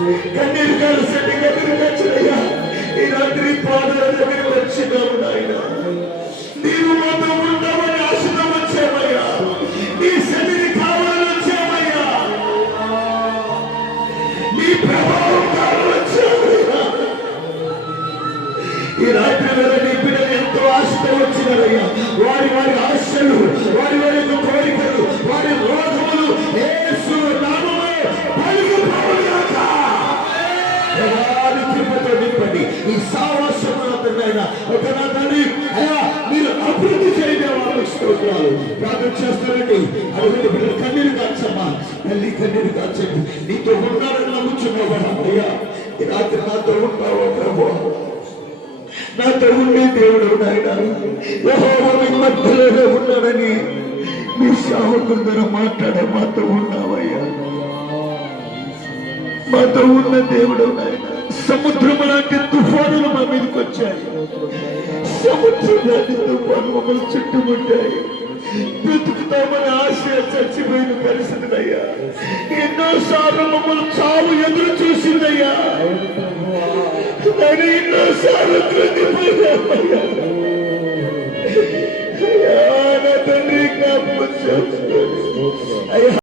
కన్నీరు కలిసండి కన్నీరు కలిసినయ్యా. ఈ రాత్రి పాదాల దగ్గర వచ్చినాము నాయన. నీవు మాతో ఉండమని ఆశతో వచ్చామయ్యా. నీ సన్నిధి కావాలని వచ్చామయ్యా. నీ ప్రభావం కావాలని వచ్చామయ్యా. ఈ రాత్రి వేళ నీ బిడ్డలు ఎంతో ఆశతో వచ్చినారయ్యా. వారి వారి ఆశలు, వారి వారి కోరికలు, వారి రోగములు యేసు నామములో పలికిపోవుగాక. కృపతో నింపండి ఈ సావాసమైనా ఒక నా తండ్రి అయ్యా, మీరు అభివృద్ధి చేయడం వాళ్ళకి స్తోత్రాలు ప్రార్థన చేస్తారండి. అటువంటి బిడ్డలు కన్నీరు కాల్చమ్మా, తల్లి కన్నీరు కాల్చండి. నీతో ఉన్నారని నమ్ముచున్నావా అయ్యా? ఈ రాత్రి నాతో ఉంటావా ప్రభు? నాతో ఉండే దేవుడు నాయన. యెహోవా మీ మధ్యలోనే ఉన్నాడని మీ సేవకులందరూ మాతో ఉన్నావయ్యా. మాతో ఉన్న దేవుడు నాయన. సముద్రం లాంటి తుఫానులు మా మీదకి వచ్చాయి. సముద్రం లాంటి తుఫాను మమ్మల్ని చుట్టుముట్టాయి. బ్రతుకుతామని ఆశ చచ్చిపోయిన పరిస్థితులయ్యా. ఎన్నోసార్లు మమ్మల్ని చావు ఎదురు చూసిందయ్యా. ఎన్నోసార్లు కృంగిపోయామయ్యా.